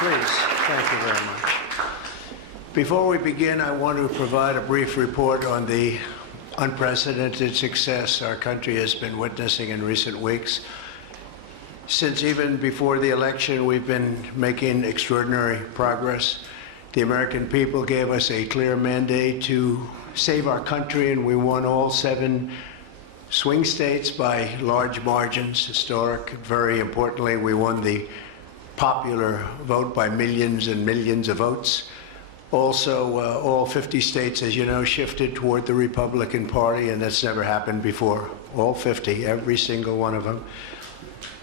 please. Thank you very much. Before we begin, I want to provide a brief report on the unprecedented success our country has been witnessing in recent weeks. Since even before the election, we've been making extraordinary progress. The American people gave us a clear mandate to save our country, and we won all 7 swing states by large margins, historic. Very importantly, we won the popular vote by millions and millions of votes. Also, all 50 states, as you know, shifted toward the Republican Party, and that's never happened before. All 50, every single one of them.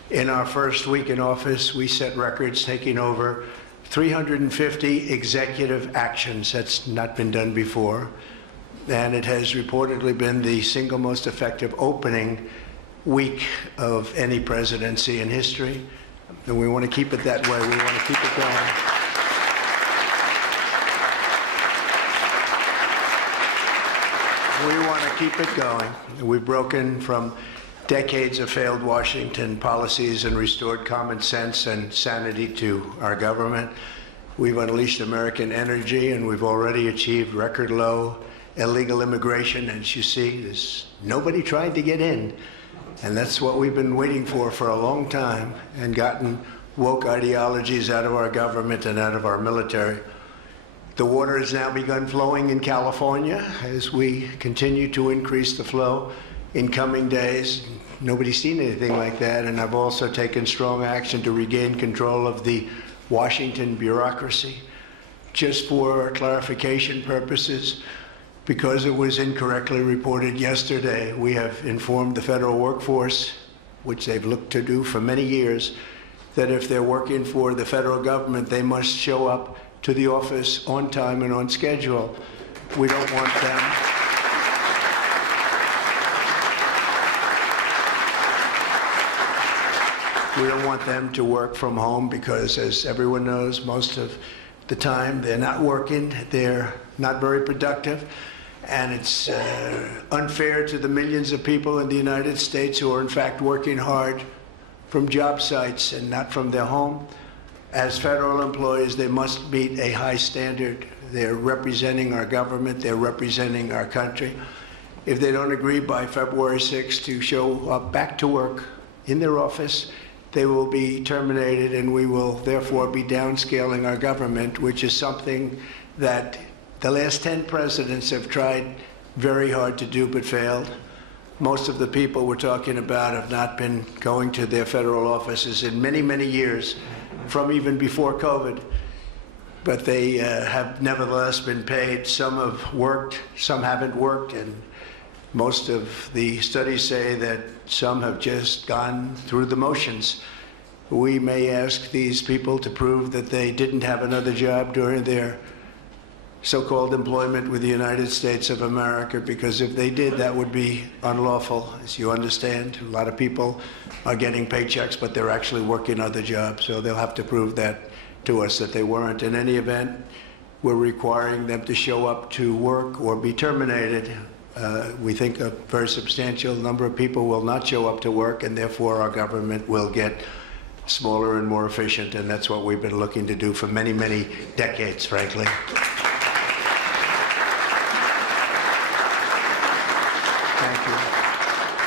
In our first week in office, we set records, taking over 350 executive actions. That's not been done before. And it has reportedly been the single most effective opening week of any presidency in history. And we want to keep it that way. We want to keep it going. We want to keep it going. We've broken from decades of failed Washington policies and restored common sense and sanity to our government. We've unleashed American energy, and we've already achieved record low illegal immigration. As you see, there's nobody trying to get in. And that's what we've been waiting for a long time, and gotten woke ideologies out of our government and out of our military. The water has now begun flowing in California as we continue to increase the flow in coming days. Nobody's seen anything like that, and I've also taken strong action to regain control of the Washington bureaucracy. Just for clarification purposes, because it was incorrectly reported yesterday, we have informed the federal workforce, which they've looked to do for many years, that if they're working for the federal government, they must show up to the office on time and on schedule. We don't want them. We don't want them to work from home because, as everyone knows, most of the time they're not working, they're not very productive, and it's unfair to the millions of people in the United States who are in fact working hard from job sites and not from their home. As federal employees, they must meet a high standard. They're representing our government, they're representing our country. If they don't agree by February 6th to show up back to work in their office, they will be terminated, and we will therefore be downscaling our government, which is something that the last 10 presidents have tried very hard to do but failed. Most of the people we're talking about have not been going to their federal offices in many, many years, from even before COVID, but they have nevertheless been paid. Some have worked, some haven't worked, and most of the studies say that some have just gone through the motions. We may ask these people to prove that they didn't have another job during their so-called employment with the United States of America, because if they did, that would be unlawful. As you understand, a lot of people are getting paychecks, but they're actually working other jobs, so they'll have to prove that to us, that they weren't. In any event, we're requiring them to show up to work or be terminated. We think a very substantial number of people will not show up to work, and therefore our government will get smaller and more efficient, and that's what we've been looking to do for many, many decades, frankly.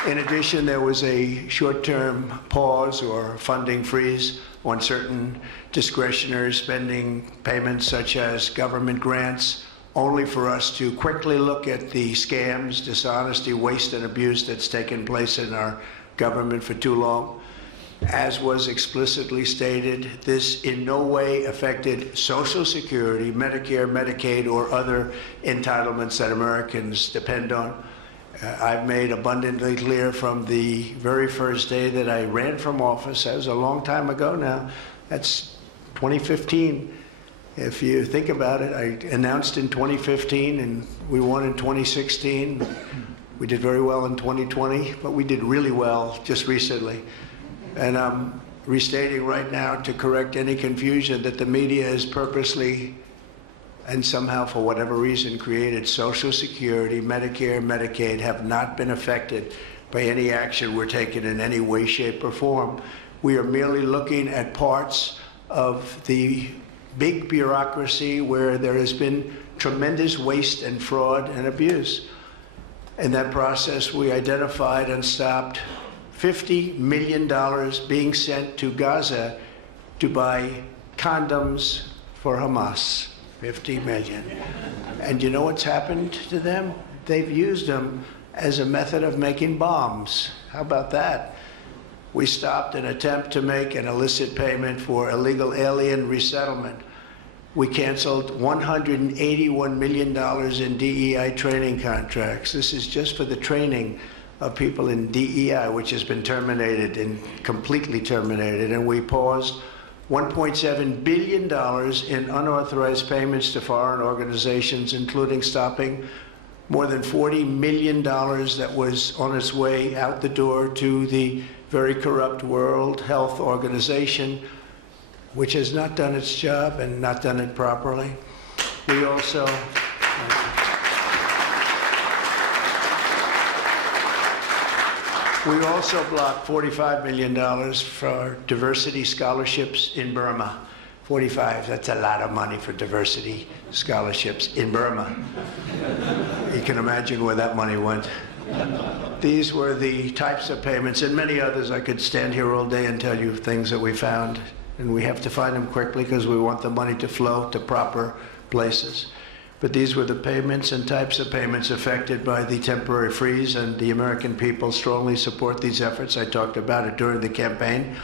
In addition, there was a short-term pause or funding freeze on certain discretionary spending payments, such as government grants, only for us to quickly look at the scams, dishonesty, waste, and abuse that's taken place in our government for too long. As was explicitly stated, this in no way affected Social Security, Medicare, Medicaid, or other entitlements that Americans depend on. I've made abundantly clear from the very first day that I ran from office. That was a long time ago now. That's 2015. If you think about it, I announced in 2015, and we won in 2016. We did very well in 2020, but we did really well just recently. And I'm restating right now to correct any confusion that the media has purposely and somehow, for whatever reason, created Social Security, Medicare, Medicaid have not been affected by any action we're taking in any way, shape, or form. We are merely looking at parts of the big bureaucracy where there has been tremendous waste and fraud and abuse. In that process, we identified and stopped $50 million being sent to Gaza to buy condoms for Hamas. 50 million. And you know what's happened to them? They've used them as a method of making bombs. How about that? We stopped an attempt to make an illicit payment for illegal alien resettlement. We canceled $181 million in DEI training contracts. This is just for the training of people in DEI, which has been terminated and completely terminated. And we paused $1.7 billion in unauthorized payments to foreign organizations, including stopping more than $40 million that was on its way out the door to the very corrupt World Health Organization, which has not done its job and not done it properly. We also blocked $45 million for diversity scholarships in Burma. 45, that's a lot of money for diversity scholarships in Burma. You can imagine where that money went. These were the types of payments, and many others. I could stand here all day and tell you things that we found, and we have to find them quickly because we want the money to flow to proper places. But these were the payments and types of payments affected by the temporary freeze, and the American people strongly support these efforts. I talked about it during the campaign,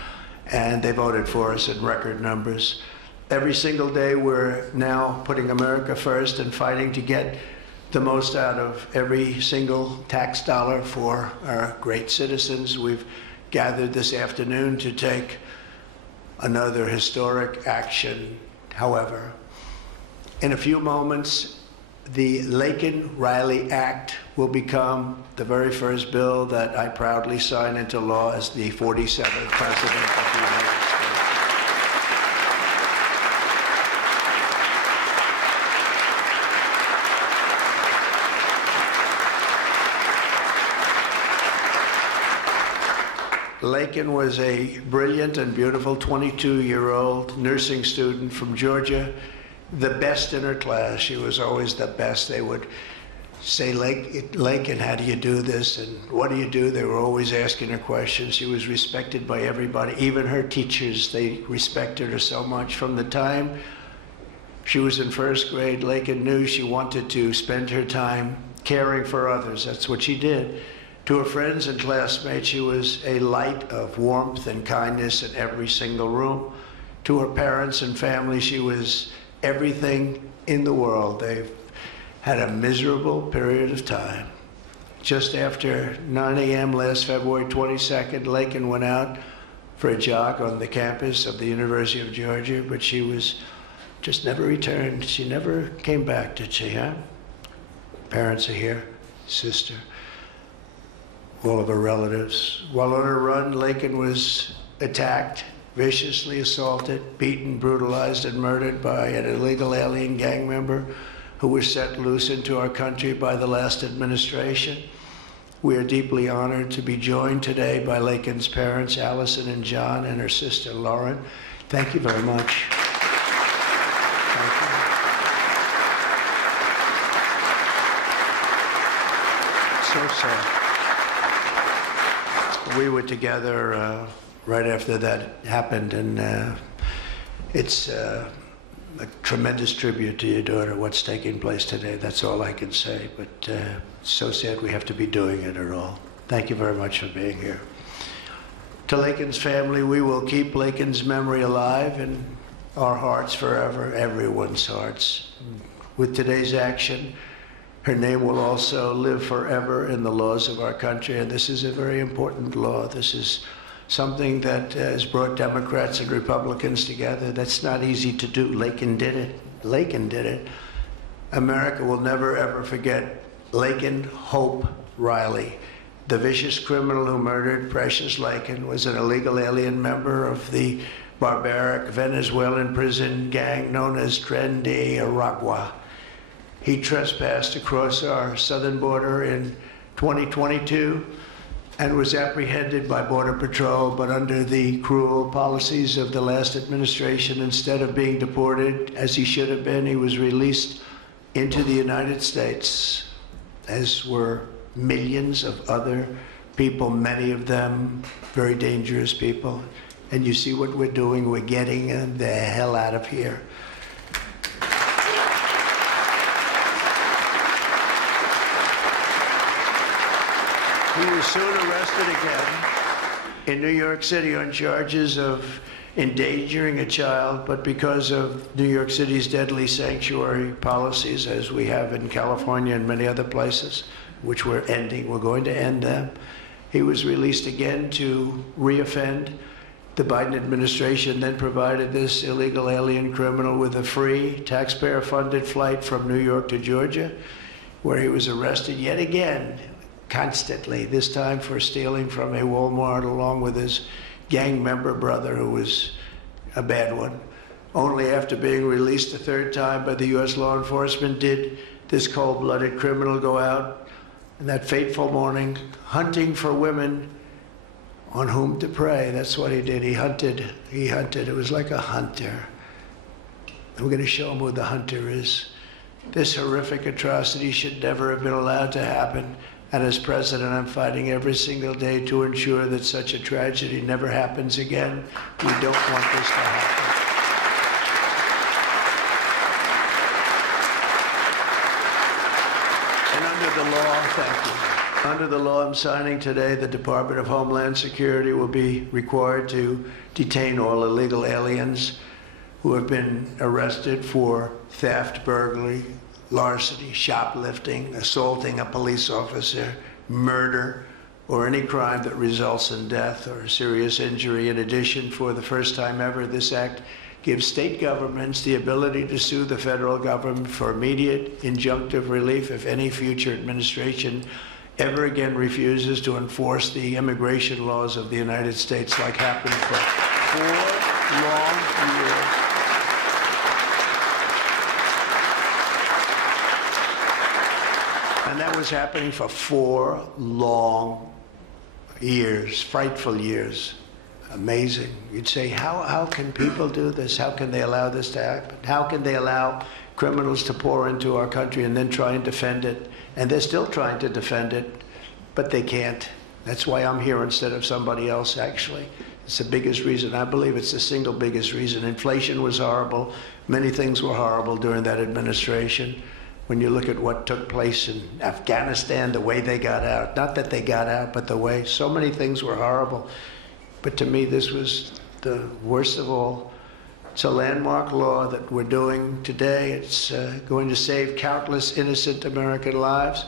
and they voted for us in record numbers. Every single day, we're now putting America first and fighting to get the most out of every single tax dollar for our great citizens. We've gathered this afternoon to take another historic action. However, in a few moments, the Laken Riley Act will become the very first bill that I proudly sign into law as the 47th President of the United States. Laken was a brilliant and beautiful 22-year-old nursing student from Georgia, the best in her class. She was always the best. They would say, Laken, how do you do this? And what do you do? They were always asking her questions. She was respected by everybody, even her teachers. They respected her so much. From the time she was in first grade, Laken knew she wanted to spend her time caring for others. That's what she did. To her friends and classmates, she was a light of warmth and kindness in every single room. To her parents and family, she was everything in the world. They've had a miserable period of time. Just after 9 a.m. last February 22nd, Laken went out for a jog on the campus of the University of Georgia, but she was just never returned. She never came back, did she, huh? Parents are here, sister, all of her relatives. While on her run, Laken was attacked, viciously assaulted, beaten, brutalized, and murdered by an illegal alien gang member who was set loose into our country by the last administration. We are deeply honored to be joined today by Laken's parents, Allison and John, and her sister, Lauren. Thank you very much. Thank you. So sad. We were together right after that happened, and it's a tremendous tribute to your daughter, what's taking place today. That's all I can say, but it's so sad we have to be doing it at all. Thank you very much for being here. To Laken's family, we will keep Laken's memory alive in our hearts forever, everyone's hearts. With today's action, her name will also live forever in the laws of our country, and this is a very important law. This is something that has brought Democrats and Republicans together. That's not easy to do. Laken did it. Laken did it. America will never, ever forget Laken Hope Riley. The vicious criminal who murdered Precious Laken was an illegal alien member of the barbaric Venezuelan prison gang known as Tren de Aragua. He trespassed across our southern border in 2022, and was apprehended by Border Patrol, but under the cruel policies of the last administration, instead of being deported, as he should have been, he was released into the United States, as were millions of other people, many of them very dangerous people. And you see what we're doing, we're getting them the hell out of here. He was soon arrested again in New York City on charges of endangering a child, but because of New York City's deadly sanctuary policies, as we have in California and many other places, which we're going to end them, he was released again to reoffend. The Biden administration then provided this illegal alien criminal with a free, taxpayer-funded flight from New York to Georgia, where he was arrested yet again, constantly, this time for stealing from a Walmart along with his gang member brother, who was a bad one. Only after being released a third time by the U.S. law enforcement did this cold-blooded criminal go out in that fateful morning hunting for women on whom to prey. That's what he did. He hunted. It was like a hunter. And we're going to show him who the hunter is. This horrific atrocity should never have been allowed to happen. And as president, I'm fighting every single day to ensure that such a tragedy never happens again. We don't want this to happen. And under the law, thank you. Under the law I'm signing today, the Department of Homeland Security will be required to detain all illegal aliens who have been arrested for theft, burglary, larceny, shoplifting, assaulting a police officer, murder, or any crime that results in death or serious injury. In addition, for the first time ever, this act gives state governments the ability to sue the federal government for immediate injunctive relief if any future administration ever again refuses to enforce the immigration laws of the United States, like happened for 4 long years. And that was happening for 4 long years, frightful years. Amazing. You'd say, how can people do this? How can they allow this to happen? How can they allow criminals to pour into our country and then try and defend it? And they're still trying to defend it, but they can't. That's why I'm here instead of somebody else, actually. It's the biggest reason. I believe it's the single biggest reason. Inflation was horrible. Many things were horrible during that administration. When you look at what took place in Afghanistan, the way they got out, not that they got out, but the way, so many things were horrible. But to me, this was the worst of all. It's a landmark law that we're doing today. It's going to save countless innocent American lives.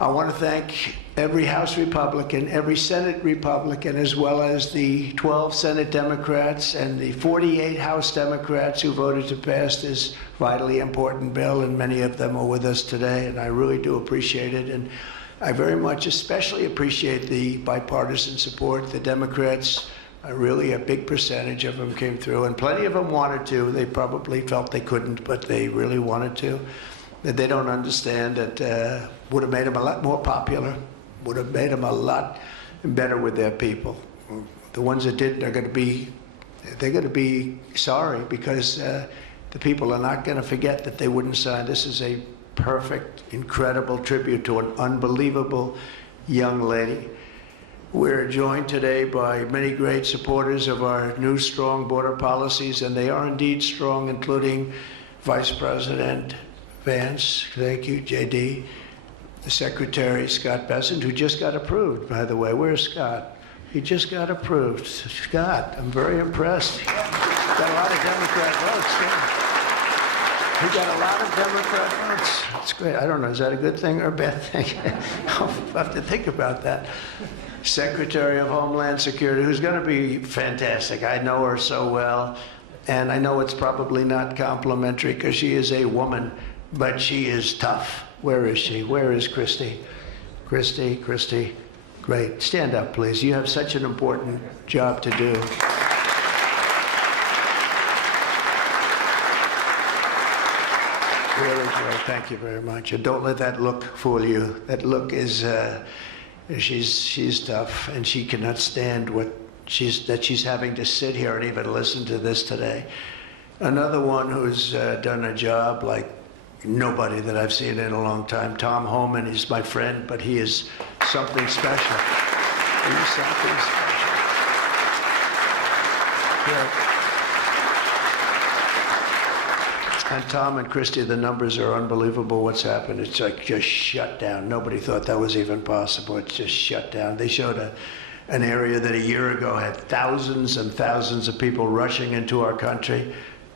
I want to thank every House Republican, every Senate Republican, as well as the 12 Senate Democrats and the 48 House Democrats who voted to pass this vitally important bill, and many of them are with us today, and I really do appreciate it. And I very much especially appreciate the bipartisan support. The Democrats, really a big percentage of them came through, and plenty of them wanted to. They probably felt they couldn't, but they really wanted to. That they don't understand that would have made them a lot more popular, would have made them a lot better with their people. The ones that didn't are going to be sorry, because the people are not going to forget that they wouldn't sign. This is a perfect, incredible tribute to an unbelievable young lady. We're joined today by many great supporters of our new strong border policies, and they are indeed strong, including Vice President Vance, thank you, JD, the Secretary, Scott Bessent, who just got approved, by the way. Where's Scott? He just got approved. Scott, I'm very impressed. Got a lot of Democrat votes. Yeah. He got a lot of Democrat votes. That's great. I don't know, is that a good thing or a bad thing? I'll have to think about that. Secretary of Homeland Security, who's going to be fantastic. I know her so well, and I know it's probably not complimentary because she is a woman, but she is tough. Where is she? Where is Christy? Christy, great. Stand up, please. You have such an important job to do. Really great. Thank you very much. And don't let that look fool you. That look is She's tough, and she cannot stand that she's having to sit here and even listen to this today. Another one who's done a job like nobody that I've seen in a long time, Tom Homan. He's my friend, but he is something special. He's something special. Yeah. And Tom and Christy, the numbers are unbelievable. What's happened? It's like just shut down. Nobody thought that was even possible. It's just shut down. They showed an area that a year ago had thousands and thousands of people rushing into our country.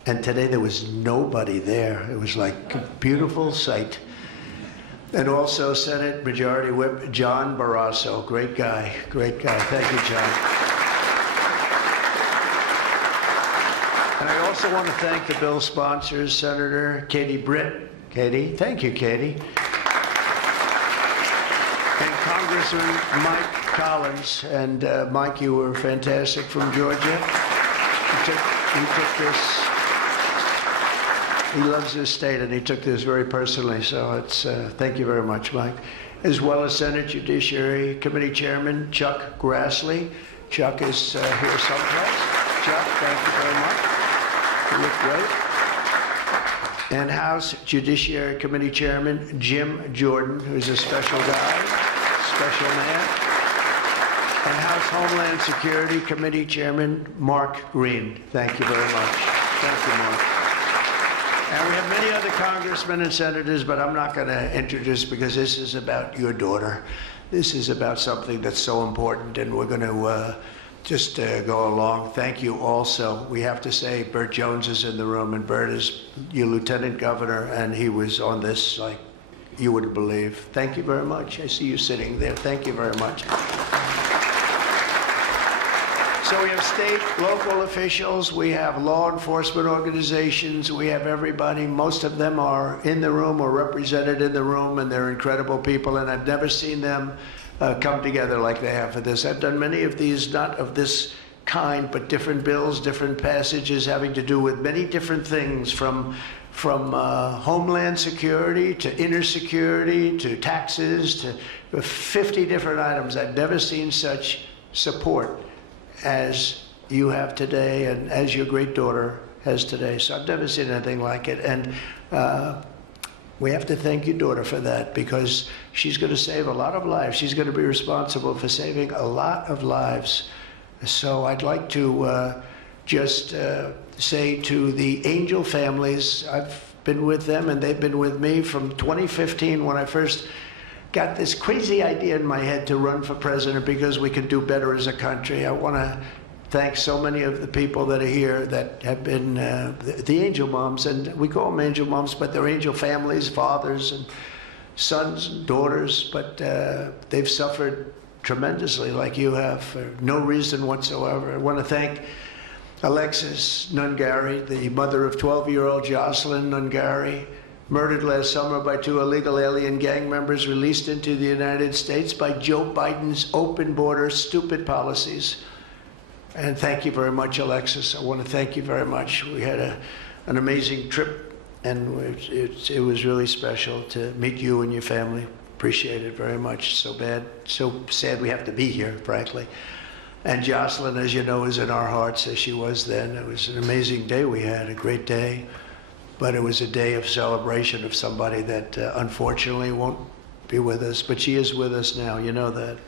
And today there was nobody there. It was like a beautiful sight. And also Senate Majority Whip John Barrasso. Great guy. Great guy. Thank you, John. And I also want to thank the bill sponsors, Senator Katie Britt. Katie, thank you, Katie. And Congressman Mike Collins. And Mike, you were fantastic from Georgia. He took this, he loves this state, and he took this very personally. So it's, thank you very much, Mike. As well as Senate Judiciary Committee Chairman Chuck Grassley. Chuck is here someplace. Chuck, thank you very much. You look great. And House Judiciary Committee Chairman Jim Jordan, who's a special guy, special man. And House Homeland Security Committee Chairman Mark Green. Thank you very much. Thank you, Mark. And we have many other congressmen and senators, but I'm not going to introduce because this is about your daughter. This is about something that's so important, and we're going to just go along. Thank you also. We have to say Burt Jones is in the room, and Burt is your lieutenant governor, and he was on this like you wouldn't believe. Thank you very much. I see you sitting there. Thank you very much. So we have state, local officials, we have law enforcement organizations, we have everybody. Most of them are in the room or represented in the room, and they're incredible people, and I've never seen them come together like they have for this. I've done many of these, not of this kind, but different bills, different passages having to do with many different things, from homeland security to inner security to taxes to 50 different items. I've never seen such support as you have today and as your great daughter has today. So I've never seen anything like it. And we have to thank your daughter for that, because she's going to save a lot of lives. She's going to be responsible for saving a lot of lives. So I'd like to just say to the Angel families, I've been with them and they've been with me from 2015 when I first got this crazy idea in my head to run for president because we can do better as a country. I want to thank so many of the people that are here that have been the angel moms, and we call them angel moms, but they're angel families, fathers and sons and daughters, but they've suffered tremendously like you have for no reason whatsoever. I want to thank Alexis Nungari, the mother of 12-year-old Jocelyn Nungari, murdered last summer by 2 illegal alien gang members released into the United States by Joe Biden's open border stupid policies. And thank you very much, Alexis. I want to thank you very much. We had an amazing trip, and it was really special to meet you and your family. Appreciate it very much. So sad we have to be here, frankly. And Jocelyn, as you know, is in our hearts as she was then. It was an amazing day we had, a great day. But it was a day of celebration of somebody that unfortunately won't be with us. But she is with us now, you know that.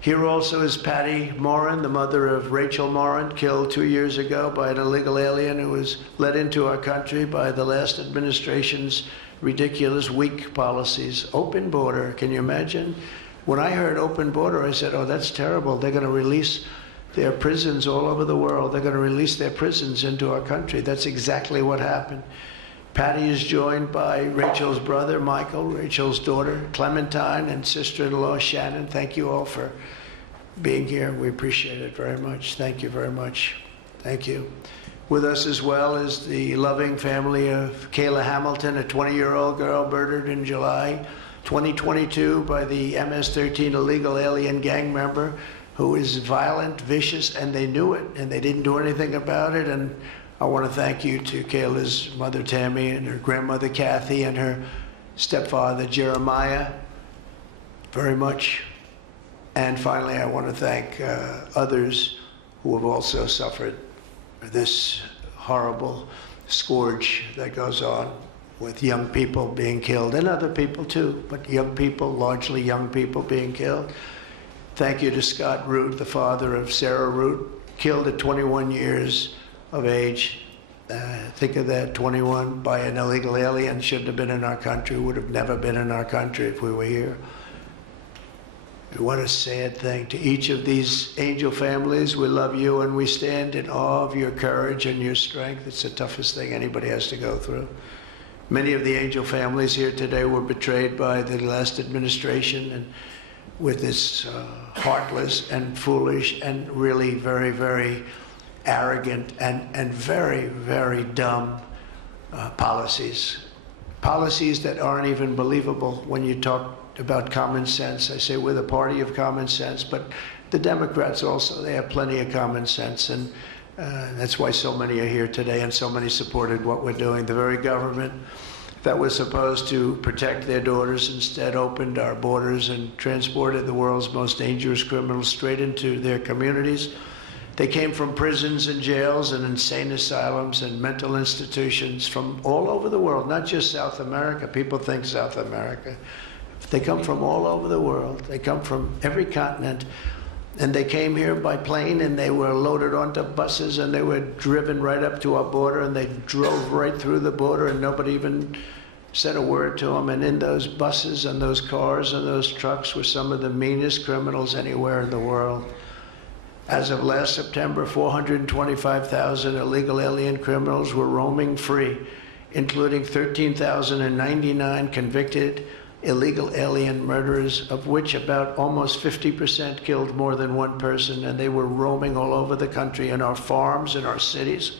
Here also is Patty Morin, the mother of Rachel Morin, killed 2 years ago by an illegal alien who was let into our country by the last administration's ridiculous, weak policies. Open border, can you imagine? When I heard open border, I said, oh, that's terrible. They're going to release their prisons all over the world. They're going to release their prisons into our country. That's exactly what happened. Patty is joined by Rachel's brother, Michael, Rachel's daughter, Clementine, and sister-in-law, Shannon. Thank you all for being here. We appreciate it very much. Thank you very much. Thank you. With us as well is the loving family of Kayla Hamilton, a 20-year-old girl murdered in July 2022 by the MS-13 illegal alien gang member who is violent, vicious, and they knew it, and they didn't do anything about it. And I want to thank you to Kayla's mother, Tammy, and her grandmother, Kathy, and her stepfather, Jeremiah, very much. And finally, I want to thank others who have also suffered this horrible scourge that goes on with young people being killed, and other people too, but young people, largely young people being killed. Thank you to Scott Root, the father of Sarah Root, killed at 21 years of age. Think of that, 21 by an illegal alien, shouldn't have been in our country, would have never been in our country if we were here. What a sad thing. To each of these angel families, we love you and we stand in awe of your courage and your strength. It's the toughest thing anybody has to go through. Many of the angel families here today were betrayed by the last administration, and with its heartless and foolish and really very, very arrogant and very, very dumb policies. Policies that aren't even believable when you talk about common sense. I say we're the party of common sense, but the Democrats also, they have plenty of common sense, and that's why so many are here today and so many supported what we're doing. The very government that was supposed to protect their daughters instead opened our borders and transported the world's most dangerous criminals straight into their communities. They came from prisons and jails and insane asylums and mental institutions from all over the world, not just South America. People think South America. They come from all over the world. They come from every continent. And they came here by plane, and they were loaded onto buses, and they were driven right up to our border, and they drove right through the border, and nobody even said a word to them. And in those buses and those cars and those trucks were some of the meanest criminals anywhere in the world. As of last September, 425,000 illegal alien criminals were roaming free, including 13,099 convicted illegal alien murderers, of which about almost 50% killed more than one person, and they were roaming all over the country in our farms, in our cities.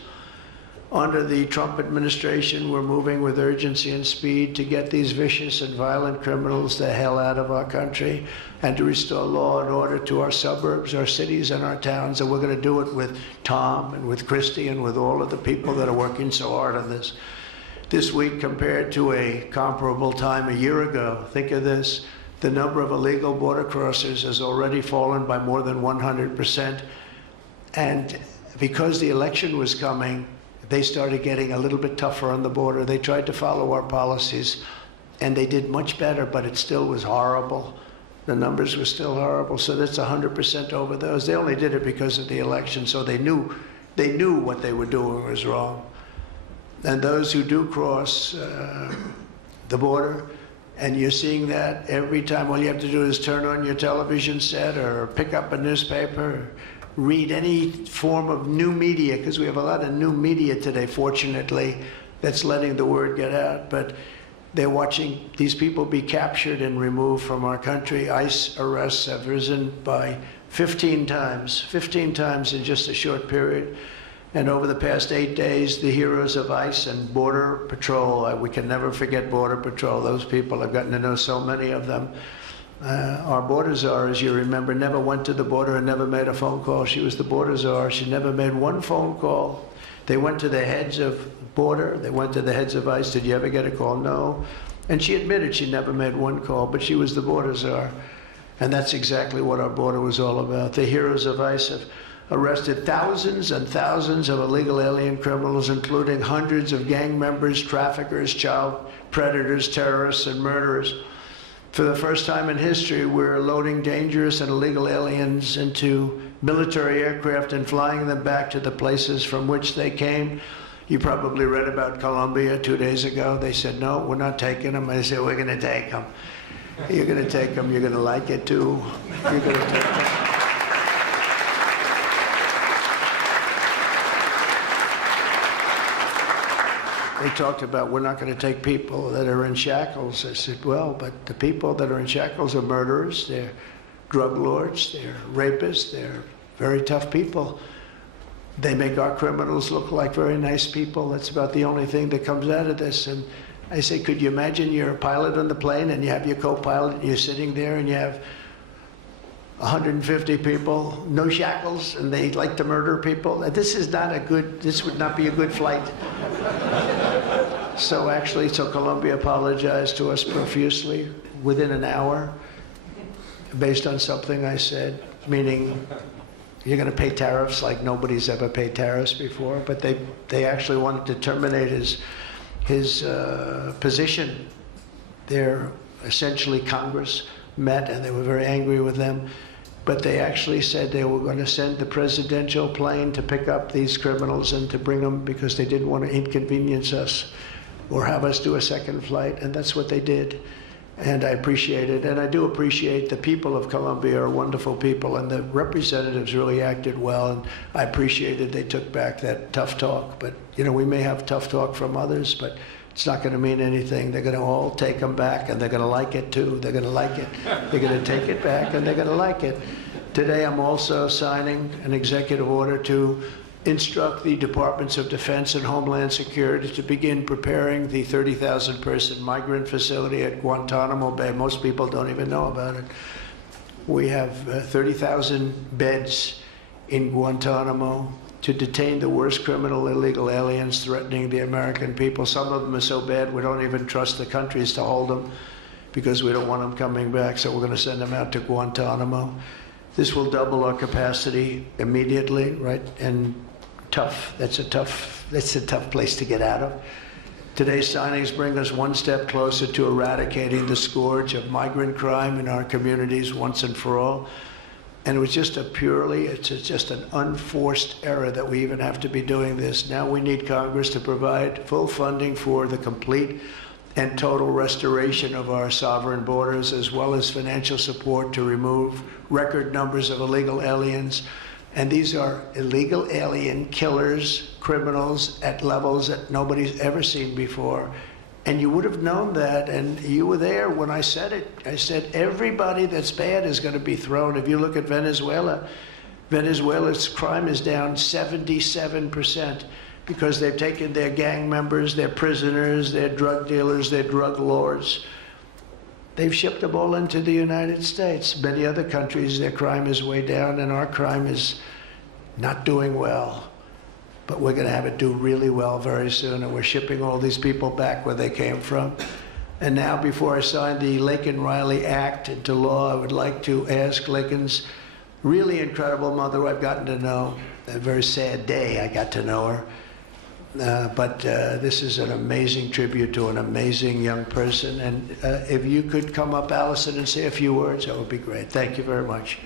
Under the Trump administration, we're moving with urgency and speed to get these vicious and violent criminals the hell out of our country and to restore law and order to our suburbs, our cities, and our towns. And we're going to do it with Tom and with Christy and with all of the people that are working so hard on this. This week, compared to a comparable time a year ago, think of this, the number of illegal border crossers has already fallen by more than 100%. And because the election was coming, they started getting a little bit tougher on the border. They tried to follow our policies, and they did much better, but it still was horrible. The numbers were still horrible, so that's 100% over those. They only did it because of the election, so they knew what they were doing was wrong. And those who do cross the border, and you're seeing that every time, all you have to do is turn on your television set or pick up a newspaper, or read any form of new media, because we have a lot of new media today, fortunately, that's letting the word get out. But they're watching these people be captured and removed from our country. ICE arrests have risen by 15 times in just a short period. And over the past 8 days, the heroes of ICE and Border Patrol, we can never forget Border Patrol. Those people, I've gotten to know so many of them. Our border czar, as you remember, never went to the border and never made a phone call. She was the border czar. She never made one phone call. They went to the heads of border. They went to the heads of ICE. Did you ever get a call? No. And she admitted she never made one call, but she was the border czar. And that's exactly what our border was all about. The heroes of ICE have arrested thousands and thousands of illegal alien criminals, including hundreds of gang members, traffickers, child predators, terrorists, and murderers. For the first time in history, we're loading dangerous and illegal aliens into military aircraft and flying them back to the places from which they came. You probably read about Colombia 2 days ago. They said, no, we're not taking them. I said, we're going to take them. You're going to take them. You're going to like it, too. You're going to take them. They talked about, we're not going to take people that are in shackles. I said, well, but the people that are in shackles are murderers, they're drug lords, they're rapists, they're very tough people. They make our criminals look like very nice people. That's about the only thing that comes out of this. And I say, could you imagine you're a pilot on the plane and you have your co-pilot and you're sitting there and you have 150 people, no shackles, and they like to murder people? This would not be a good flight. So Colombia apologized to us profusely within an hour. based on something I said, meaning you're going to pay tariffs like nobody's ever paid tariffs before, but they actually wanted to terminate his position. They're essentially Congress met and they were very angry with them, but they actually said they were going to send the presidential plane to pick up these criminals and to bring them because they didn't want to inconvenience us or have us do a second flight, and that's what they did. And I appreciate it, and I do appreciate the people of Colombia are wonderful people, and the representatives really acted well, and I appreciated they took back that tough talk. But, you know, we may have tough talk from others, but it's not going to mean anything. They're going to all take them back, and they're going to like it, too. They're going to like it. They're going to take it back, and they're going to like it. Today, I'm also signing an executive order to instruct the Departments of Defense and Homeland Security to begin preparing the 30,000-person migrant facility at Guantanamo Bay. Most people don't even know about it. We have 30,000 beds in Guantanamo to detain the worst criminal illegal aliens threatening the American people. Some of them are so bad we don't even trust the countries to hold them because we don't want them coming back, so we're going to send them out to Guantanamo. This will double our capacity immediately, right? And tough. That's a tough place to get out of. Today's signings bring us one step closer to eradicating the scourge of migrant crime in our communities once and for all. And it was just it's just an unforced error that we even have to be doing this. Now we need Congress to provide full funding for the complete and total restoration of our sovereign borders, as well as financial support to remove record numbers of illegal aliens. And these are illegal alien killers, criminals at levels that nobody's ever seen before. And you would have known that, and you were there when I said it. I said everybody that's bad is going to be thrown. If you look at Venezuela, Venezuela's crime is down 77% because they've taken their gang members, their prisoners, their drug dealers, their drug lords. They've shipped them all into the United States. Many other countries, their crime is way down, and our crime is not doing well. But we're going to have it do really well very soon, and we're shipping all these people back where they came from. And now, before I sign the Laken Riley Act into law, I would like to ask Laken's really incredible mother, who I've gotten to know. A very sad day I got to know her. But this is an amazing tribute to an amazing young person. And if you could come up, Allison, and say a few words, that would be great. Thank you very much.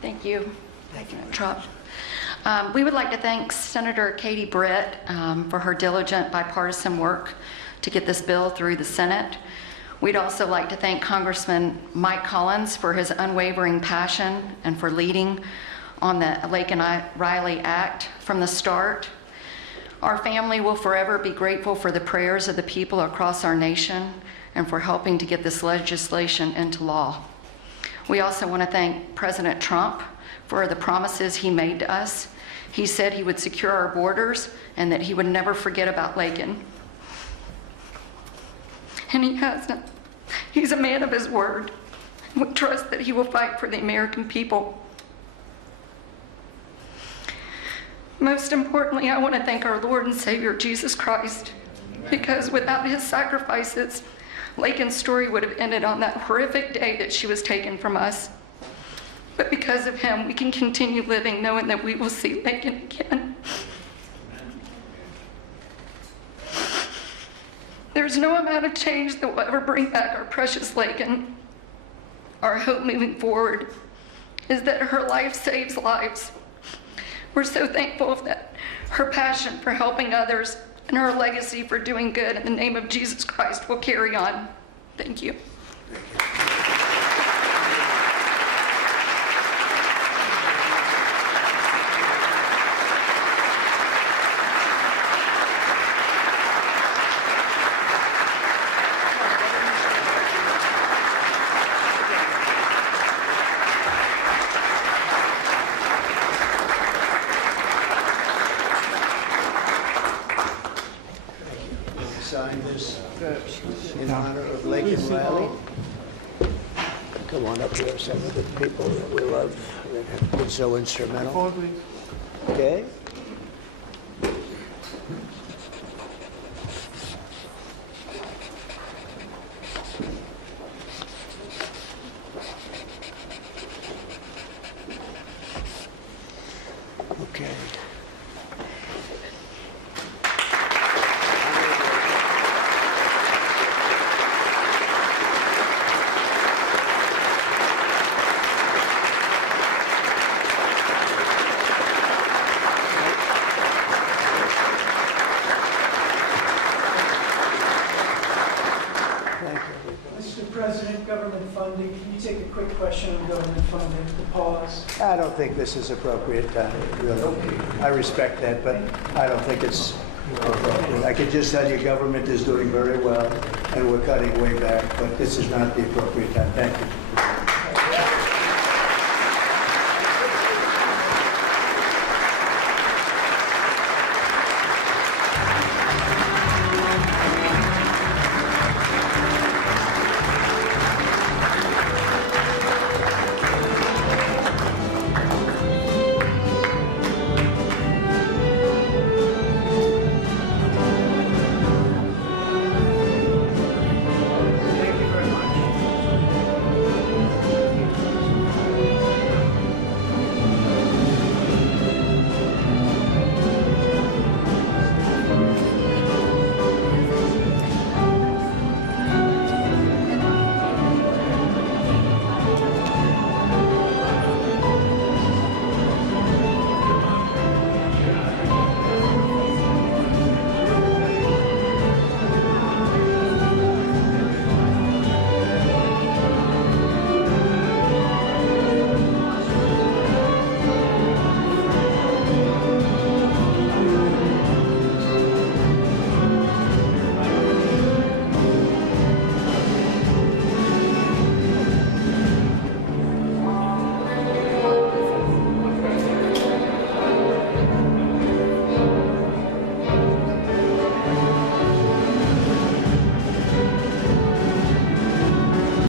Thank you, Trump. We would like to thank Senator Katie Britt for her diligent bipartisan work to get this bill through the Senate. We'd also like to thank Congressman Mike Collins for his unwavering passion and for leading on the Laken Riley Act from the start. Our family will forever be grateful for the prayers of the people across our nation and for helping to get this legislation into law. We also want to thank President Trump for the promises he made to us. He said he would secure our borders and that he would never forget about Laken. And he hasn't. He's a man of his word. We trust that he will fight for the American people. Most importantly, I want to thank our Lord and Savior, Jesus Christ, because without his sacrifices, Laken's story would have ended on that horrific day that she was taken from us. But because of him, we can continue living knowing that we will see Laken again. There's no amount of change that will ever bring back our precious Laken. Our hope moving forward is that her life saves lives. We're so thankful that her passion for helping others and her legacy for doing good in the name of Jesus Christ will carry on. Thank you. Sign this in honor of Laken Riley. Come on up here, some of the people that we love that have been so instrumental. Okay? Okay. Thank you. Mr. President, government funding, can you take a quick question on government funding, the pause? I don't think this is appropriate time, really. I respect that, but I don't think it's appropriate. I can just tell you, government is doing very well, and we're cutting way back, but this is not the appropriate time. Thank you.